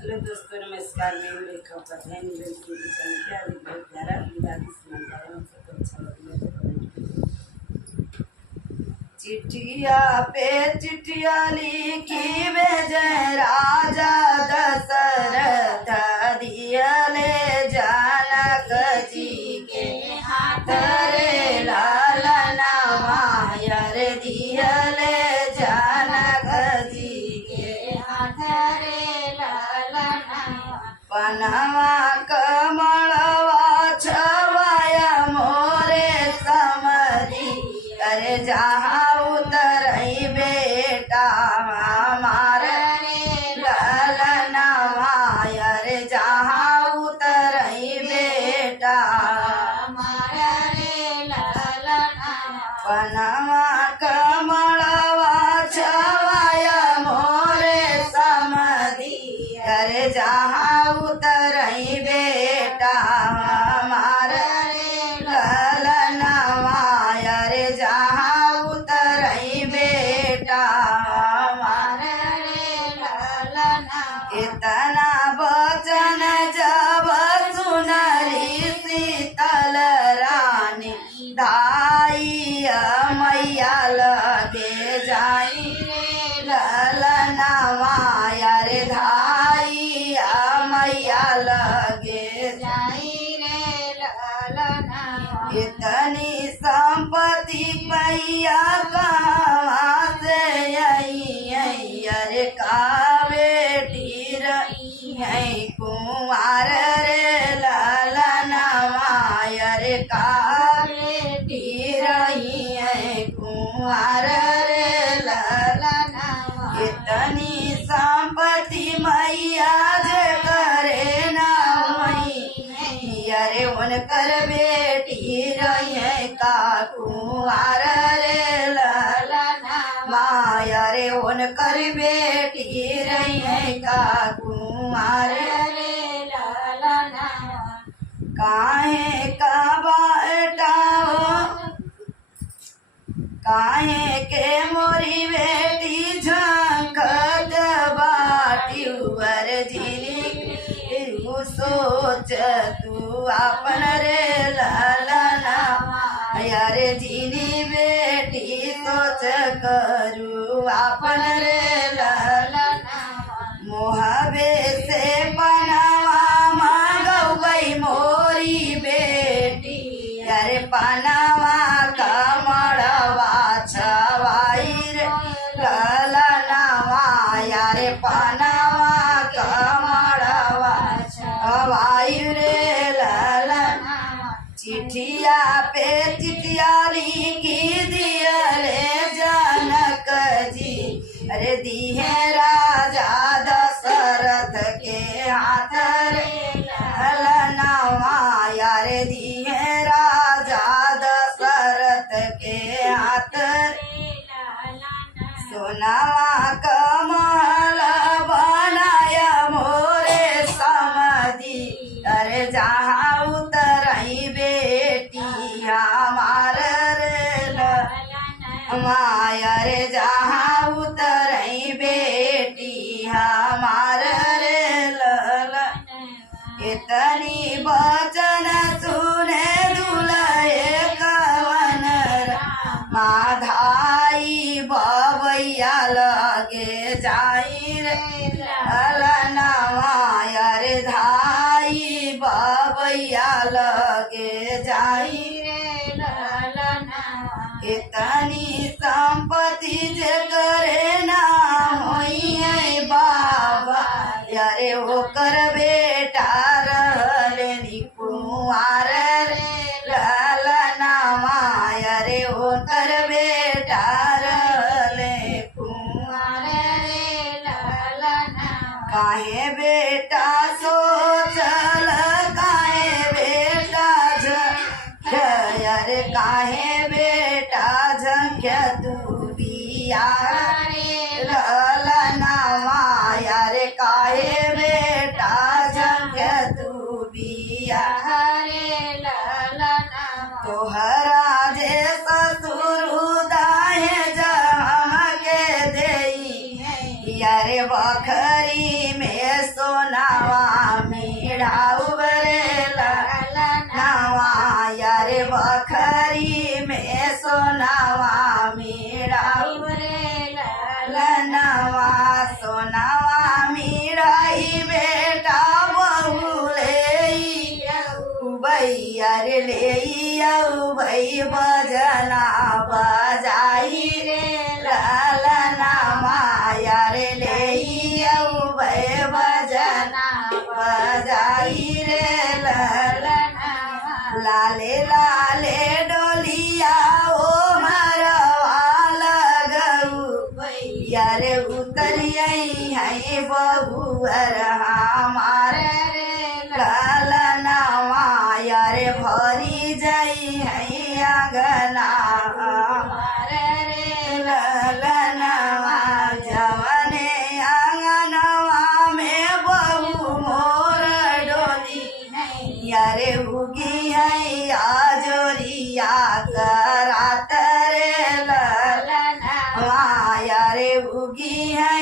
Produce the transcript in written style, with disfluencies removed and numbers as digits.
Hello दोस्तों, नमस्कार। मैं हूँ रेखा उपाध्याय। नीरज के चैनल पे आज एक बहुत प्यारा गुजराती सुनाई जा रहा है। सबको अच्छा लगे तो कमेंट कीजिए। चिट्ठिया पे चिट्ठिया लिखी भेजे राजा दशरथ, दियले जनक जी के हाथ रे लालना मायर, दियले जनक जी के हाथ रे पनवा कमलवा छवाया मोरे समरी, अरे जहाँ उतरई बेटा हमारे ललना मायर, जहाँ उतरई बेटा हमारे ललना। पनवा कमलवा छवाया मोरे समरी, अरे जहाँ उतरई बेटा हमारे ललना मायर, जहाँ उतरई बेटा हमारे ललना। इतना वचन जब सुनरी शीतल रानी, धाई मैया लगे जाई ललना मायर, धाई मैया लगे जाई रे ललना। इतनी संपत्ति पैया कहाँ से आई, अरे का बेटी रही है कुंवार रे ललना मायर, का बेटी रही है कुंवार रे ललना। इतनी संपत्ति मैया जे करे ना होई, अरे उनकर बेटी रही है का कुंवार रे ललना माया, रे उनकर बेटी रही है का कुंवार रे ललना। काहे का बाटाओ काहे के मोरी बेटी झंखत बाटी, उवर झिली सोच तू अपन रे ललना, यारे झिली बेटी सोच करू अपन रे ललना। मोहबे से पनावा मांगवई मोरी बेटी, यारे पनावा कमड़वा छवाई रे ललना माया, रे पनावा कमड़वा छवाई रे ललना। चिट्ठिया पे चिट्ठिया लिखी दियले जनक जी, अरे दिहे राजा दशरथ के हाथ रे ललना माया, रे दिहे राजा दशरथ के हाथ रे ललना। सोनावा कमल बनाया मोरे समधी, अरे जहाँ उतरई बेटी हमार रे ललना माया, रे जहाँ उतरई बेटी हमार रे ललना। इतनी वचन सुने दुलहे कवन माधाई बवैया लगे जाई रे ललना माया, रे धाई बवैया लगे जाई रे ललना। इतनी संपत्ति जे करे ना होई है बाबा, यारे ओकर बेटा रहले कुंवार रे ललना माया, रे ओकर बेटा रहले कुंवार रे ललना। काहे बेटा सोचल काहे बेटा झर, काहे बेटा झंख्य तू बिया रे ललना माया, रे काहे बेटा झंख्य तू बिया रे ललना। तोहरा जे ससुर दाहे जम के देई, यारे बखरी में सोनावा मीढ़ाऊ बरेला नवा यार बखरी में सोनावा मीढ़ाऊ बरेला नवा सोनावा मीढ़ाई बेटा बहुले भैया रे ले भई बजना बजाई रे लालना माया रे ले भई बजना बजाई रे लालना लाले लाले डोलिया ओ मरवा लगऊ भैया रे उतरियई है बहुअर हमारे लालना माया रे भरी जाई है आंगना हमारे रे लालनवा जवने आंगनवा में बहु मोर डोली यारे उगी है आजोरिया करात रे लालनवा यारे उगी है